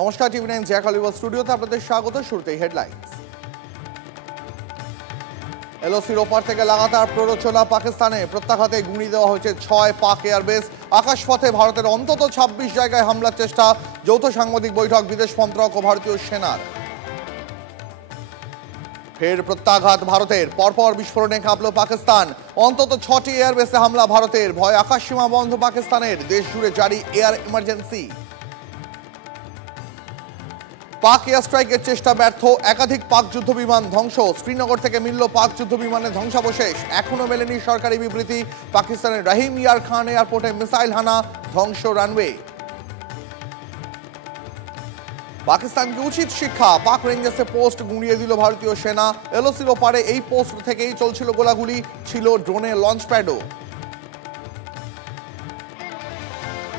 নমস্কার, টিভি9 Jack Hollywood স্টুডিওতে আপনাদের স্বাগত। শুরুতেই হেডলাইন্স। এলওসির ওপার থেকে লাগাতার প্ররোচনা পাকিস্তানে, প্রত্যাঘাতে গুঁড়িয়ে দেওয়া হয়েছে 6 পাক এয়ারবেস। আকাশপথে ভারতের অন্তত 26 জায়গায় হামলার চেষ্টা, যৌথ সাংবাদিক বৈঠক বিদেশ মন্ত্রক ও ভারতীয় সেনার। ফের প্রত্যাঘাত ভারতের, পরপর বিস্ফোরণে কাঁপল পাকিস্তান। অন্তত 6টি এয়ারবেসে হামলা ভারতের, ভয় আকাশসীমা বন্ধ পাকিস্তানের, দেশ জুড়ে জারি এয়ার ইমার্জেন্সি। পাক এয়ার স্ট্রাইকের চেষ্টা ব্যর্থ, একাধিক পাক যুদ্ধ বিমান ধ্বংস। শ্রীনগর থেকে মিলল পাক যুদ্ধ বিমানের ধ্বংসাবশেষ, এখনো মেলেনি সরকারি বিবৃতি। পাকিস্তানের রাহিম ইয়ার খান এয়ারপোর্টে মিসাইল হানা, ধ্বংস রানওয়ে। পাকিস্তানকে উচিত শিক্ষা, পাক রেঞ্জার্সে পোস্ট গুঁড়িয়ে দিল ভারতীয় সেনা। এলওসির ওপারে এই পোস্ট থেকেই চলছিল গোলাগুলি, ছিল ড্রোনের লঞ্চ প্যাডও।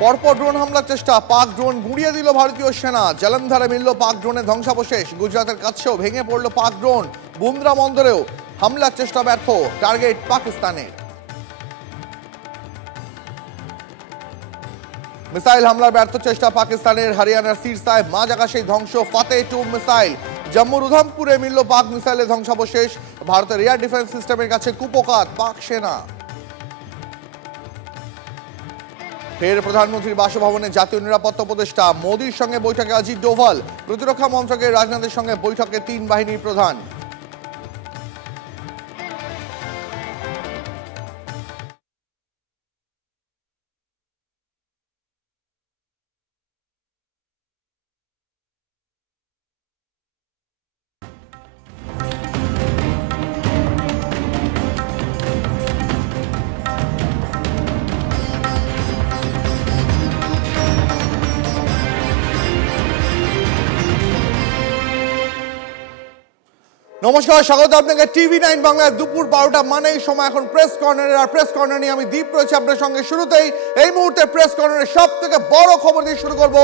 পরপর ড্রোন হামলার চেষ্টা, পাক ড্রোন গুঁড়িয়ে দিল ভারতীয় সেনা। জলন্ধরে মিলল পাক ড্রোনের ধ্বংসাবশেষ, গুজরাতের কাছেও ভেঙে পড়ল পাক ড্রোন। বুমদ্রা বন্দরেও হামলার চেষ্টা ব্যর্থ, টার্গেট পাকিস্তানের। মিসাইল হামলার ব্যর্থ চেষ্টা পাকিস্তানের, হরিয়ানার সিরসায় মাঝ আকাশেই ধ্বংস ফাতে-2 মিসাইল। জম্মুর উধমপুরে মিলল পাক মিসাইলের ধ্বংসাবশেষ, ভারতের এয়ার ডিফেন্স সিস্টেমের কাছে কুপোকাত পাক সেনা। ফের প্রধানমন্ত্রীর বাসভবনে জাতীয় নিরাপত্তা উপদেষ্টা, মোদির সঙ্গে বৈঠকে অজিত ডোভাল। প্রতিরক্ষা মন্ত্রকের রাজনাথের সঙ্গে বৈঠকে 3 বাহিনীর প্রধান। নমস্কার, স্বাগত আপনাকে টিভি9 বাংলায়। দুপুর 12টা মানেই সময় এখন প্রেস কর্নারের, আর প্রেস কর্নার নিয়ে আমি দীপ রয়েছে আপনার সঙ্গে। শুরুতেই এই মুহূর্তে প্রেস কর্নারের সব থেকে বড় খবর দিয়ে শুরু করব।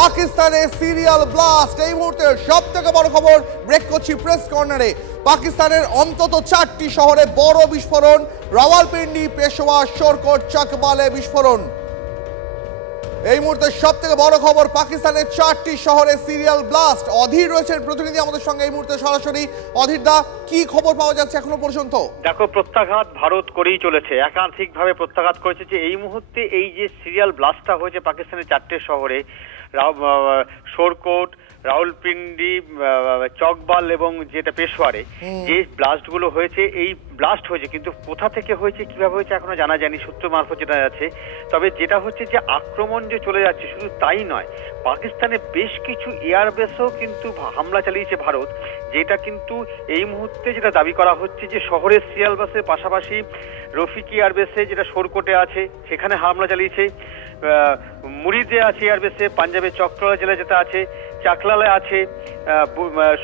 পাকিস্তানের সিরিয়াল ব্লাস্ট, এই মুহূর্তে সব থেকে বড় খবর ব্রেক করছি প্রেস কর্নারে। পাকিস্তানের অন্তত 4টি শহরে বড় বিস্ফোরণ, রাওয়ালপিন্ডি, পেশোয়ার, শোরকোট, চাকবালে বিস্ফোরণ। এই মুহূর্তে সব থেকে বড় খবর, পাকিস্তানের 4টি শহরে সিরিয়াল ব্লাস্ট। অধীর রয়েছেন প্রতিনিধি আমাদের সঙ্গে এই মুহূর্তে সরাসরি। অধীর দা, কি খবর পাওয়া যাচ্ছে এখনো পর্যন্ত? দেখো, প্রত্যাঘাত ভারত করেই চলেছে, একাধিকভাবে প্রত্যাঘাত করেছে। যে এই মুহূর্তে এই যে সিরিয়াল ব্লাস্টটা হয়েছে পাকিস্তানের 4টে শহরে, শোরকোট, রাওয়ালপিন্ডি, চকবাল এবং যেটা পেশোয়ারে যে ব্লাস্টগুলো হয়েছে, এই ব্লাস্ট হয়েছে কিন্তু কোথা থেকে হয়েছে, কিভাবে হয়েছে এখনো জানা যায়নি, সূত্র মারফত যেটা যাচ্ছে। তবে যেটা হচ্ছে যে আক্রমণ যে চলে যাচ্ছে, শুধু তাই নয়, পাকিস্তানে বেশ কিছু এয়ারবেসও কিন্তু হামলা চালিয়েছে ভারত। যেটা কিন্তু এই মুহূর্তে যেটা দাবি করা হচ্ছে যে শহরের সিরিয়াল বাসের পাশাপাশি রফিকি এয়ারবেসে যেটা শোরকোটে আছে সেখানে হামলা চালিয়েছে, মুরিদে আছে এয়ারবেসে, পাঞ্জাবের চকরা জেলা যেটা আছে, চাকলালে আছে,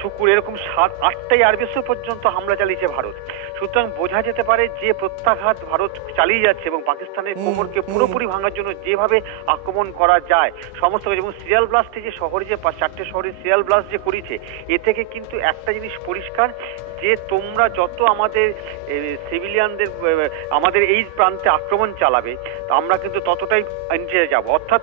শুকুর, এরকম 7-8টা এয়ারবেসও পর্যন্ত হামলা চালিয়েছে ভারত। সুতরাং বোঝা যেতে পারে যে প্রত্যাঘাত ভারত চালিয়ে যাচ্ছে এবং পাকিস্তানের কোমরকে পুরোপুরি ভাঙার জন্য যেভাবে আক্রমণ করা যায় সমস্ত কিছু। এবং সিরিয়াল ব্লাস্টে যে শহরে যে 4টে শহরে সিরিয়াল ব্লাস্ট যে করেছে, এ থেকে কিন্তু একটা জিনিস পরিষ্কার, যে তোমরা যত আমাদের সিভিলিয়ানদের আমাদের এই প্রান্তে আক্রমণ চালাবে, আমরা কিন্তু ততটাই এন্ট্রে যাব। অর্থাৎ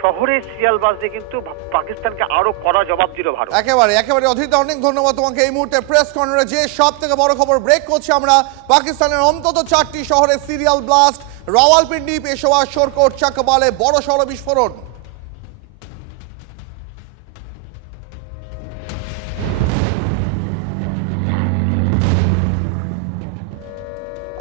শহরের সিরিয়াল বাসে কিন্তু পাকিস্তানকে আরো কড়া জবাব দিল ভারত। একেবারে অধীর, অনেক ধন্যবাদ তোমাকে। এই মুহূর্তে প্রেস কর্নারে যে সব থেকে বড় খবর ব্রেক করছি আমরা। পাকিস্তানের অন্তত 4টি শহরে সিরিয়াল ব্লাস্ট, রাওয়ালপিন্ডি, পেশোয়ার, শোরকোট, চাকবালে বড় সড় বিস্ফোরণ।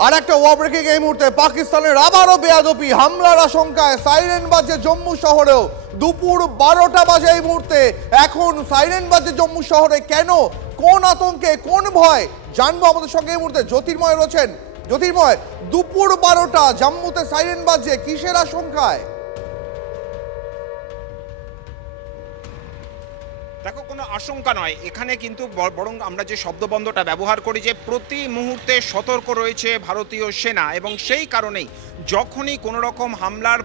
আর একটা ওয়ার ব্রেকিং এই মুহূর্তে, পাকিস্তানের আবারও বেয়াদবি, হামলার আশঙ্কায় সাইরেন বাজে জম্মু শহরেও। দুপুর 12টা বাজে এই মুহূর্তে, এখন সাইরেন বাজে জম্মু শহরে। কেন, কোন আতঙ্কে, কোন ভয়, জানবো আমাদের সঙ্গে এই মুহূর্তে জ্যোতির্ময় রয়েছেন। জ্যোতির্ময়, দুপুর 12টা জম্মুতে সাইরেন বাজে, কিসের আশঙ্কায়? দেখো, কোনো আশঙ্কা নয় এখানে, কিন্তু বরং আমরা যে শব্দবন্ধটা ব্যবহার করি যে প্রতি মুহূর্তে সতর্ক রয়েছে ভারতীয় সেনা, এবং সেই কারণেই যখনই কোনো রকম হামলার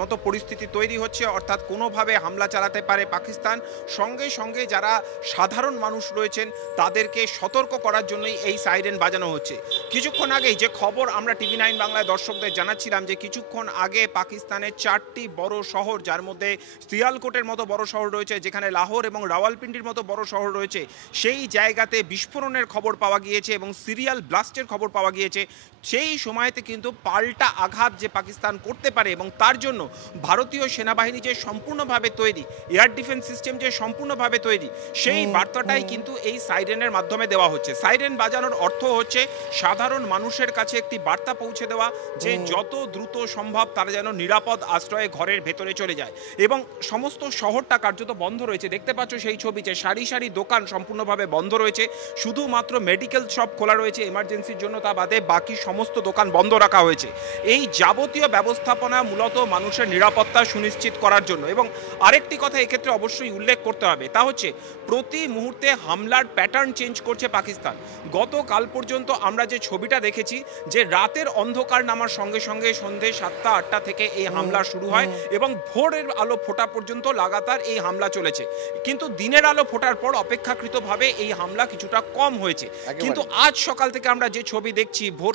মতো পরিস্থিতি তৈরি হচ্ছে, অর্থাৎ কোনোভাবে হামলা চালাতে পারে পাকিস্তান, সঙ্গে সঙ্গে যারা সাধারণ মানুষ রয়েছেন তাদেরকে সতর্ক করার জন্যই এই সাইরেন বাজানো হচ্ছে। কিছুক্ষণ আগেই যে খবর আমরা টিভি 9 বাংলায় দর্শকদের জানাচ্ছিলাম যে কিছুক্ষণ আগে পাকিস্তানের 4টি বড় শহর, যার মধ্যে সিয়ালকোটের মতো বড় শহর রয়েছে, যেখানে লাহোর এবং রাওয়ালপিন্ডির মতো বড় শহর রয়েছে, সেই জায়গাতে বিস্ফোরণের খবর পাওয়া গিয়েছে এবং সিরিয়াল ব্লাস্টের খবর পাওয়া গিয়েছে। সেই সময়তে কিন্তু পাল্টা আঘাত যে পাকিস্তান করতে পারে এবং তার জন্য ভারতীয় সেনাবাহিনী যে সম্পূর্ণভাবে তৈরি, এয়ার ডিফেন্স সিস্টেম যে সম্পূর্ণভাবে তৈরি, সেই বার্তাটাই কিন্তু এই সাইরেনের মাধ্যমে দেওয়া হচ্ছে। সাইরেন বাজানোর অর্থ হচ্ছে সাধারণ মানুষের কাছে একটি বার্তা পৌঁছে দেওয়া যে যত দ্রুত সম্ভব তারা যেন নিরাপদ আশ্রয়ে ঘরের ভেতরে চলে যায়। এবং সমস্ত শহরটা কার্যত বন্ধ রয়েছে, দেখতে পাচ্ছ সেই ছবিতে সারি সারি দোকান সম্পূর্ণভাবে বন্ধ রয়েছে, শুধুমাত্র মেডিকেল শপ খোলা রয়েছে এমার্জেন্সির জন্য, তা বাদে বাকি সমস্ত দোকান বন্ধ রাখা হয়েছে। এই যাবতীয় ব্যবস্থাপনা মূলত মানুষের নিরাপত্তা সুনিশ্চিত করার জন্য। এবং আরেকটি কথা এক্ষেত্রে অবশ্যই উল্লেখ করতে হবে, তা হচ্ছে প্রতি মুহূর্তে হামলার প্যাটার্ন চেঞ্জ করছে পাকিস্তান। গতকাল পর্যন্ত আমরা যে ছবিটা দেখেছি যে রাতের অন্ধকার নামার সঙ্গে সঙ্গে সন্ধ্যে 7টা-8টা থেকে এই হামলা শুরু হয় এবং ভোরের আলো ফোটা পর্যন্ত লাগাতার এই হামলা চলেছে, কিন্তু দিনের আলো ফোটার পর অপেক্ষাকৃতভাবে এই হামলা কিছুটা কম হয়েছে। কিন্তু আজ সকাল থেকে আমরা যে ছবি দেখছি, ভোর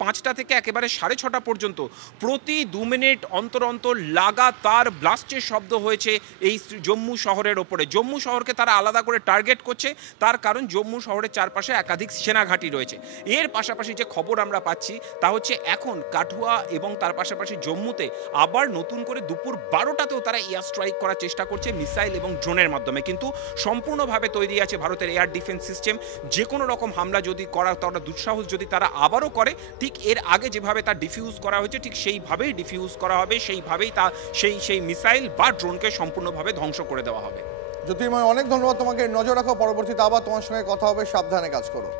5টা থেকে একেবারে 6:30 পর্যন্ত প্রতি 2 মিনিট অন্তর অন্তর লাগাতার ব্লাস্টের শব্দ হয়েছে এই জম্মু শহরের ওপরে। জম্মু শহরকে তারা আলাদা করে টার্গেট করছে, তার কারণ জম্মু শহরের চারপাশে একাধিক সেনা ঘাঁটি রয়েছে। এর পাশাপাশি যে খবর আমরা পাচ্ছি তা হচ্ছে এখন কাঠুয়া এবং তার পাশাপাশি জম্মুতে আবার নতুন করে দুপুর 12টাতেও তারা এয়ার স্ট্রাইক করার চেষ্টা করছে মিসাইল এবং ড্রোনের মাধ্যমে। কিন্তু সম্পূর্ণভাবে তৈরি আছে ভারতের এয়ার ডিফেন্স সিস্টেম। যে কোনো রকম হামলা যদি করা, তারা দুঃসাহস যদি তারা আবারও করে, ঠিক এর আগে যেভাবে তা ডিফিউজ করা হয়েছে ঠিক সেইভাবেই ডিফিউজ করা হবে, সেইভাবেই তা সেই মিসাইল বা ড্রোনকে সম্পূর্ণভাবে ধ্বংস করে দেওয়া হবে। জ্যোতির্ময়, অনেক ধন্যবাদ তোমাকে। নজর রাখো, পরবর্তীতে আবার তোমার সঙ্গে কথা হবে, সাবধানে কাজ করো।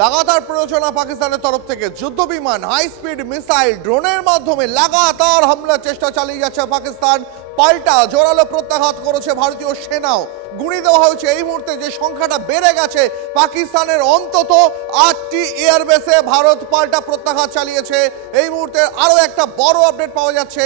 লাগাতার প্ররোচনা পাকিস্তানের তরফ থেকে, যুদ্ধ বিমান, হাই স্পিড মিসাইল, ড্রোনের মাধ্যমে লাগাতার হামলার চেষ্টা চালিয়ে যাচ্ছে পাকিস্তান। পাল্টা জোরালো প্রত্যাঘাত করেছে ভারতীয় সেনাও। গুণে দেওয়া হয়েছে এই মুহূর্তে যে সংখ্যাটা বেড়ে গেছে, পাকিস্তানের অন্তত 8টি এয়ারবেসে ভারত পাল্টা প্রত্যাঘাত চালিয়েছে। এই মুহূর্তে আরো একটা বড় আপডেট পাওয়া যাচ্ছে,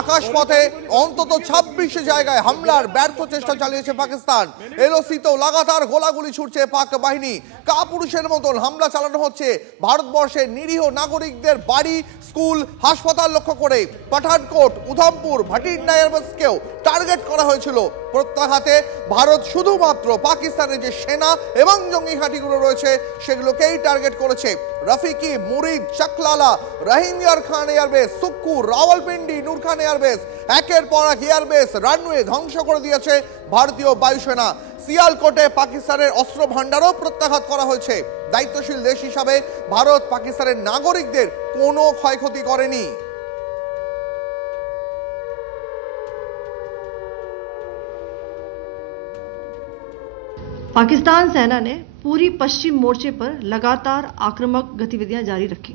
আকাশপথে অন্তত 26 জায়গায় হামলার ব্যর্থ চেষ্টা চালিয়েছে পাকিস্তান। এলওসিতেও লাগাতার গোলাগুলি ছুটছে পাক বাহিনী। কাপুরুষের মতন হামলা চালানো হচ্ছে ভারতবর্ষের নিরীহ নাগরিকদের বাড়ি, স্কুল, হাসপাতাল লক্ষ্য করে। পাঠানকোট, উধমপুর, ভাটিন্ডা এয়ারবেসকেও টার্গেট করা হয়েছিল। প্রত্যাঘাতে ভারত শুধুমাত্র পাকিস্তানের যে সেনা এবং জঙ্গি ঘাঁটিগুলো রয়েছে সেগুলোকেই টার্গেট করেছে। রফিকি, মুরিদ, চাকলালা, রহিমিয়ার খান এয়ারবেস, সুক্কু, রাওয়ালপিন্ডি, নূর খান এয়ারবেস, একের পর এক এয়ারবেস, রানওয়ে ধ্বংস করে দিয়েছে ভারতীয় বায়ুসেনা। সিয়ালকোটে পাকিস্তানের অস্ত্র ভান্ডারও প্রত্যাঘাত করা হয়েছে। দায়িত্বশীল দেশ হিসাবে ভারত পাকিস্তানের নাগরিকদের কোনো ক্ষয়ক্ষতি করেনি। पाकिस्तान सेना ने पूरी पश्चिम मोर्चे पर लगातार आक्रामक गतिविधियां जारी रखी।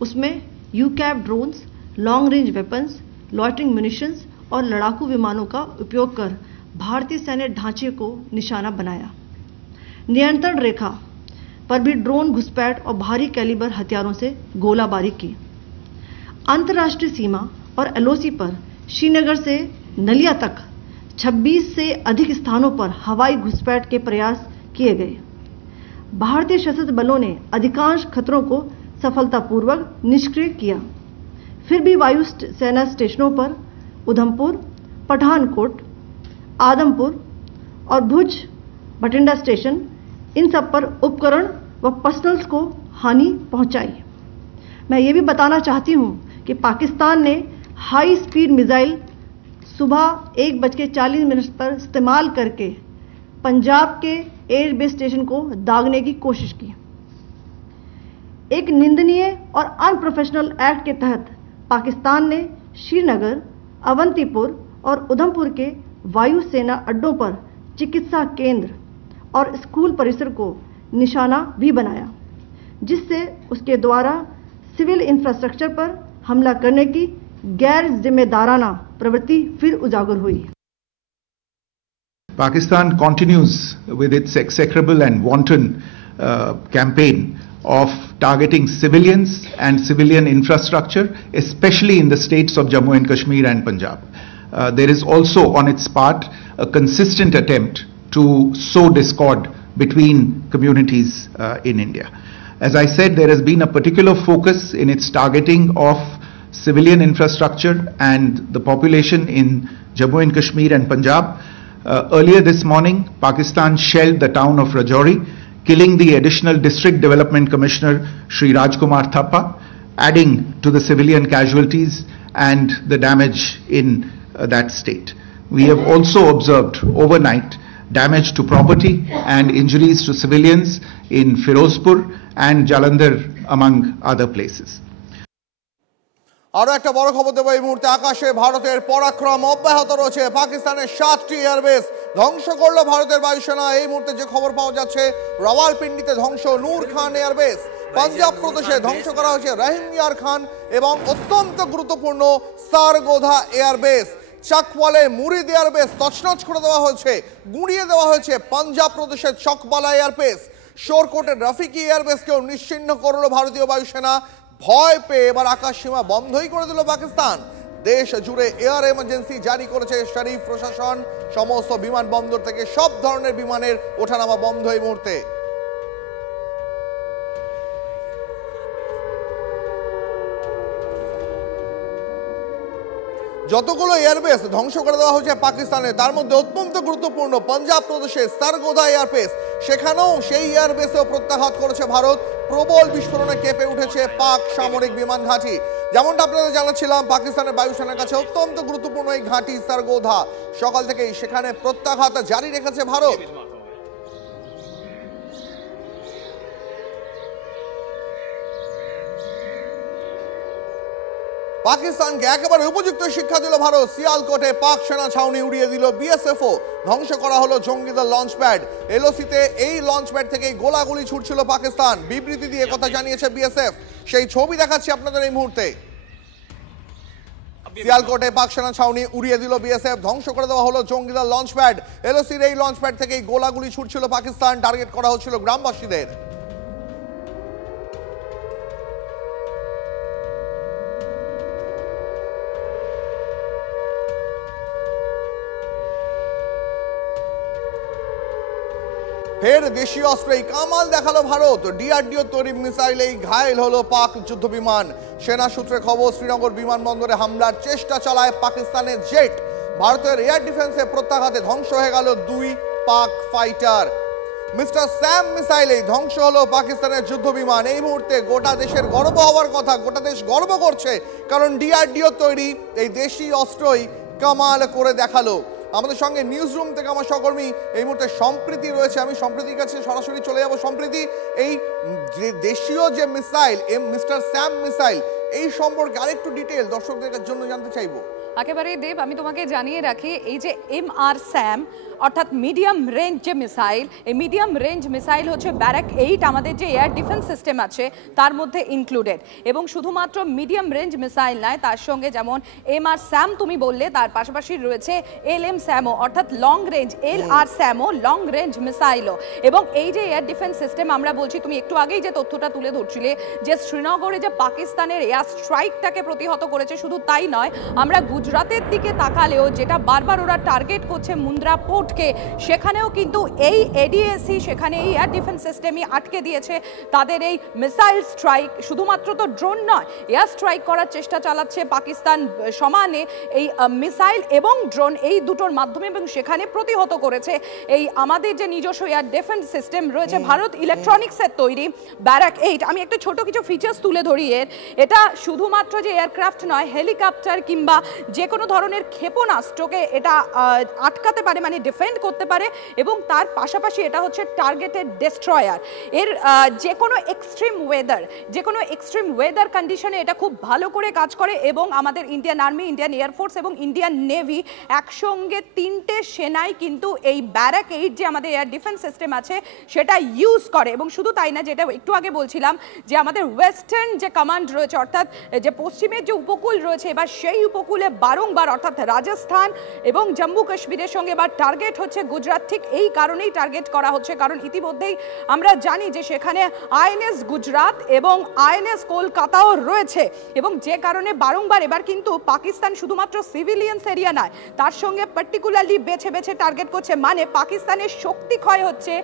उसमें यूकैप drones, long range weapons, loitering munitions और लड़ाकू विमानों का उपयोग कर भारतीय सैन्य ढांचे को निशाना बनाया। नियंत्रण रेखा पर भी ड्रोन घुसपैठ और भारी कैलिबर हथियारों से गोलाबारी की। अंतर्राष्ट्रीय सीमा और एलओसी पर श्रीनगर से नलिया तक 26 से अधिक स्थानों पर हवाई घुसपैठ के प्रयास किए गए। भारतीय सशस्त्र बलों ने अधिकांश खतरों को सफलतापूर्वक निष्क्रिय किया। फिर भी वायु सेना स्टेशनों पर उधमपुर, पठानकोट, आदमपुर और भुज बठिंडा स्टेशन, इन सब पर उपकरण व पर्सनल्स को हानि पहुंचाई। मैं ये भी बताना चाहती हूं कि पाकिस्तान ने हाई स्पीड मिसाइल सुबह 1:40 पर इस्तेमाल करके पंजाब के एयरबेस स्टेशन को दागने की कोशिश की। एक निंदनीय और अनप्रोफेशनल एक्ट के तहत पाकिस्तान ने श्रीनगर, अवंतीपुर और उधमपुर के वायुसेना अड्डों पर चिकित्सा केंद्र और स्कूल परिसर को निशाना भी बनाया, जिससे उसके द्वारा सिविल इंफ्रास्ट्रक्चर पर हमला करने की गैर जिम्मेदाराना प्रवृत्ति फिर उजागर हुई। Pakistan continues with its execrable and wanton campaign of targeting civilians and civilian infrastructure, especially in the states of Jammu and Kashmir and Punjab. There is also on its part a consistent attempt to sow discord between communities in India. As I said, there has been a particular focus in its targeting of civilian infrastructure and the population in Jammu and Kashmir and Punjab. Earlier this morning, Pakistan shelled the town of Rajouri, killing the additional District Development Commissioner Shri Rajkumar Thappa, adding to the civilian casualties and the damage in that state. We have also observed overnight damage to property and injuries to civilians in Firozpur and Jalandhar, among other places. আরো একটা বড় খবর দেব এই মুহূর্তে। আকাশে ভারতের পরাক্রম অব্যাহত রয়েছে। পাকিস্তানের 7টি এয়ারবেস ধ্বংস করলো ভারতের বায়ুসেনা। এই মুহূর্তে যে খবর পাওয়া যাচ্ছে, রাওয়ালপিন্ডিতে ধ্বংস নূর খান এয়ারবেস, পাঞ্জাব প্রদেশে ধ্বংস করা হয়েছে রহিম ইয়ার খান এবং অত্যন্ত গুরুত্বপূর্ণ সারগোধা এয়ারবেস। চাকওয়ালে মুরিদ এয়ারবেস তছনছ করে দেওয়া হয়েছে, গুঁড়িয়ে দেওয়া হয়েছে পাঞ্জাব প্রদেশের চকবালা এয়ারবেস। শোরকোটের রফিকি এয়ারবেসকেও নিশ্চিহ্ন করলো ভারতীয় বায়ুসেনা। ভয় পেয়ে এবার আকাশ সীমা বন্ধই করে দিল পাকিস্তান। দেশ জুড়ে এয়ার এমার্জেন্সি জারি করেছে শরীফ প্রশাসন। সমস্ত বিমানবন্দর থেকে সব ধরনের বিমানের ওঠানামা বন্ধ এই মুহূর্তে। যতগুলো এয়ারবেস ধ্বংস করে দেওয়া হয়েছে পাকিস্তানে, তার মধ্যে অত্যন্ত গুরুত্বপূর্ণ পাঞ্জাব প্রদেশের সারগোধা এয়ারবেস, সেখানেও সেই এয়ারবেসেও প্রত্যাঘাত করেছে ভারত। প্রবল বিস্ফোরণে কেঁপে উঠেছে পাক সামরিক বিমান ঘাঁটি। যেমনটা আপনাদের জানাচ্ছিলাম, পাকিস্তানের বায়ুসেনার কাছে অত্যন্ত গুরুত্বপূর্ণ এই ঘাঁটি সারগোধা। সকাল থেকেই সেখানে প্রত্যাঘাত জারি রেখেছে ভারত। পাকিস্তানকে একেবারে উপযুক্ত শিক্ষা দিল ভারত। সিয়ালকোটে পাক সেনা ছাউনি উড়িয়ে দিল বিএসএফও। ধ্বংস করা হলো জঙ্গিদের লঞ্চ প্যাড। এলওসিতে এই লঞ্চ প্যাড থেকেই গোলাগুলি ছুটছিল পাকিস্তান। বিবৃতি দিয়ে কথা জানিয়েছে বিএসএফ। সেই ছবি দেখাচ্ছি আপনাদের এই মুহূর্তে। সিয়ালকোটে পাক সেনা ছাউনি উড়িয়ে দিল বিএসএফ। ধ্বংস করে দেওয়া হলো জঙ্গিদের লঞ্চ প্যাড। এলওসির এই লঞ্চ প্যাড থেকেই গোলাগুলি ছুটছিল পাকিস্তান। টার্গেট করা হচ্ছিল গ্রামবাসীদের। ফের দেশীয় অস্ত্রেই কামাল দেখালো ভারত। ডিআরডিও তৈরি মিসাইলেই ঘায়েল হলো পাক যুদ্ধ বিমান। সেনা সূত্রে খবর, শ্রীনগর বিমানবন্দরে হামলার চেষ্টা চালায় পাকিস্তানের জেট। ভারতের এয়ার ডিফেন্সে প্রত্যাঘাতে ধ্বংস হয়ে গেল 2 পাক ফাইটার। মিস্টার স্যাম মিসাইলেই ধ্বংস হলো পাকিস্তানের যুদ্ধ বিমান। এই মুহূর্তে গোটা দেশের গর্ব হওয়ার কথা, গোটা দেশ গর্ব করছে, কারণ ডিআরডিও তৈরি এই দেশি অস্ত্রই কামাল করে দেখালো। আমাদের সঙ্গে নিউজ রুম থেকে আমার সহকর্মী এই মুহূর্তে সম্প্রীতি রয়েছে। আমি সম্প্রীতির কাছে সরাসরি চলে যাব। সম্প্রীতি, এই যে দেশীয় যে মিসাইল মিস্টার স্যাম মিসাইল, এই সম্পর্কে আরেকটু ডিটেল দর্শকদের জন্য জানতে চাইবো। একেবারে দেব, আমি তোমাকে জানিয়ে রাখি, এই যে MR স্যাম অর্থাৎ মিডিয়াম রেঞ্জ যে মিসাইল, এই মিডিয়াম রেঞ্জ মিসাইল হচ্ছে ব্যারাক 8 আমাদের যে এয়ার ডিফেন্স সিস্টেম আছে তার মধ্যে ইনক্লুডেড। এবং শুধুমাত্র মিডিয়াম রেঞ্জ মিসাইল নয়, তার সঙ্গে যেমন MR স্যাম তুমি বললে, তার পাশাপাশি রয়েছে LM স্যামও অর্থাৎ লং রেঞ্জ, LR স্যামও লং রেঞ্জ মিসাইলও। এবং এই যে এয়ার ডিফেন্স সিস্টেম আমরা বলছি, তুমি একটু আগেই যে তথ্যটা তুলে ধরছিলে যে শ্রীনগরে যে পাকিস্তানের এয়ার স্ট্রাইকটাকে প্রতিহত করেছে, শুধু তাই নয়, আমরা গুজরাতের দিকে তাকালেও যেটা বারবার ওরা টার্গেট করছে মুন্দ্রা পোর্টকে, সেখানেও কিন্তু এই এডিএসি, সেখানে এই এয়ার ডিফেন্স সিস্টেমই আটকে দিয়েছে তাদের এই মিসাইল স্ট্রাইক। শুধুমাত্র তো ড্রোন নয়, এয়ার স্ট্রাইক করার চেষ্টা চালাচ্ছে পাকিস্তান সমানে এই মিসাইল এবং ড্রোন, এই দুটোর মাধ্যমে, এবং সেখানে প্রতিহত করেছে এই আমাদের যে নিজস্ব এয়ার ডিফেন্স সিস্টেম রয়েছে ভারত ইলেকট্রনিক্সের তৈরি ব্যারাক 8। আমি একটা ছোট কিছু ফিচার্স তুলে ধরি এর। এটা শুধুমাত্র যে এয়ারক্রাফট নয়, হেলিকপ্টার কিংবা যে কোনো ধরনের ক্ষেপণাস্ত্রকে এটা আটকাতে পারে, মানে ডিফেন্ড করতে পারে, এবং তার পাশাপাশি এটা হচ্ছে টার্গেটেড ডেস্ট্রয়ার। এর যে কোনো এক্সট্রিম ওয়েদার কন্ডিশনে এটা খুব ভালো করে কাজ করে, এবং আমাদের ইন্ডিয়ান আর্মি, ইন্ডিয়ান এয়ারফোর্স এবং ইন্ডিয়ান নেভি একসঙ্গে 3টে সেনাই কিন্তু এই ব্যারাক 8 যে আমাদের এয়ার ডিফেন্স সিস্টেম আছে সেটা ইউজ করে। এবং শুধু তাই না, যেটা একটু আগে বলছিলাম যে আমাদের ওয়েস্টার্ন যে কমান্ড রয়েছে, অর্থাৎ যে পশ্চিমের যে উপকূল রয়েছে, এবার সেই উপকূলে বারংবার অর্থাৎ রাজস্থান এবং জম্মু কাশ্মীরের সঙ্গে এবার টার্গেট হচ্ছে গুজরাট। ঠিক এই কারণেই টার্গেট করা হচ্ছে, কারণ ইতিমধ্যেই আমরা জানি যে সেখানে আইএনএস গুজরাট এবং আইএনএস কলকাতাও রয়েছে, এবং যে কারণে বারংবার এবার কিন্তু পাকিস্তান শুধুমাত্র সিভিলিয়ানস এরিয়া নয়, তার সঙ্গে পার্টিকুলারলি বেছে বেছে টার্গেট করছে। মানে পাকিস্তানের শক্তি ক্ষয় হচ্ছে,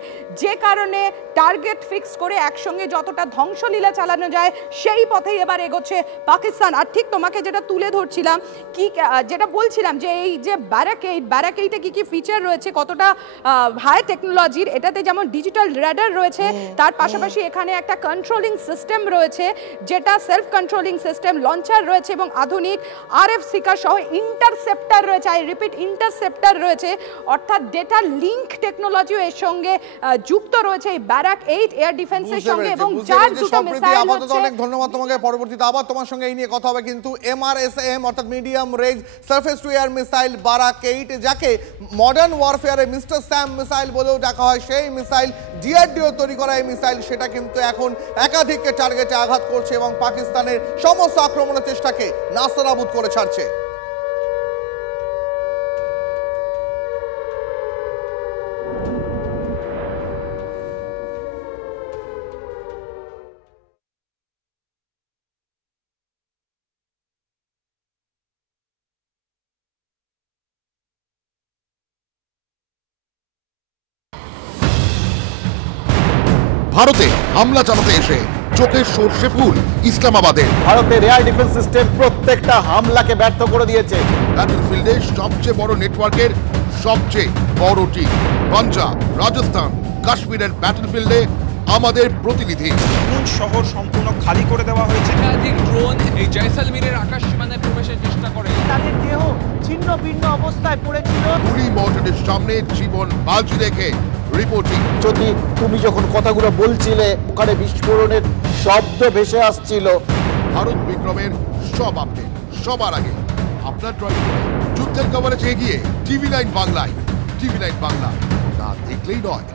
যে কারণে টার্গেট ফিক্স করে একসঙ্গে যতটা ধ্বংসলীলা চালানো যায় সেই পথেই এবার এগোচ্ছে পাকিস্তান। আর ঠিক তোমাকে যেটা তুলে ধরছিলাম, কি যেটা বলছিলাম যে এই যে ব্যারাক 8 কি কি ফিচার রয়েছে, কতটা হাই টেকনোলজির, এটাতে যেমন ডিজিটাল রেডার রয়েছে, তার পাশাপাশি এখানে একটা কন্ট্রোলিং সিস্টেম রয়েছে যেটা সেলফ কন্ট্রোলিং সিস্টেম, লঞ্চার রয়েছে এবং আধুনিক আরএফ সিকার সহ ইন্টারসেপ্টার রয়েছে, আই রিপিট ইন্টারসেপ্টার রয়েছে, অর্থাৎ ডেটা লিঙ্ক টেকনোলজিও এর সঙ্গে যুক্ত রয়েছে এই ব্যারাক 8 এয়ার ডিফেন্সের সঙ্গে। এবং যার দুটো মিসাইল হচ্ছে। অনেক ধন্যবাদ তোমাকে। পরবর্তীতে আবার তোমার সঙ্গে এই নিয়ে কথা হবে, কিন্তু MRSAM অর্থাৎ medium range surface to air missile Barak 8, যাকে মডার্ন ওয়ারফেয়ারে মিস্টার স্যাম মিসাইল বলেও ডাকা হয়, সেই মিসাইল ডিআরডিও তৈরি করা এই মিসাইল, সেটা কিন্তু এখন একাধিক টার্গেটে আঘাত করছে এবং পাকিস্তানের সমস্ত আক্রমণের চেষ্টাকে নাস্তানাবুদ করে ছাড়ছে। ভারতে হামলা চালাতে এসে চোখের সর্ষে ফুল ইসলামাবাদে। ভারতের এয়ার ডিফেন্স সিস্টেম প্রত্যেকটা হামলাকে ব্যর্থ করে দিয়েছে। ব্যাটলফিল্ডে সবচেয়ে বড় নেটওয়ার্কের সবচেয়ে বড় টিম, পাঞ্জাব, রাজস্থান, কাশ্মীরের ব্যাটলফিল্ডে আমাদের প্রতিনিধি। কোন শহর সম্পূর্ণ খালি করে দেওয়া হয়েছে। একাধিক ড্রোন এই জয়সালমীরের আকাশ সীমানায় প্রবেশের চেষ্টা করে। তাদের দেহ ছিন্ন ভিন্ন অবস্থায় পড়েছিল। গুলি মর্টারের সামনে জীবন বাজি রেখে রিপোর্টিং। যদি তুমি যখন কথাগুলো বলছিলে ওখানে বিস্ফোরণের শব্দ ভেসে আসছিল। ভারত বিক্রমের সব আপডেট সবার আগে আপনার ড্রয়িং রুমে। যুদ্ধের কভারেজে এগিয়ে TV9 বাংলায়। TV9 বাংলা, না দেখলেই নয়।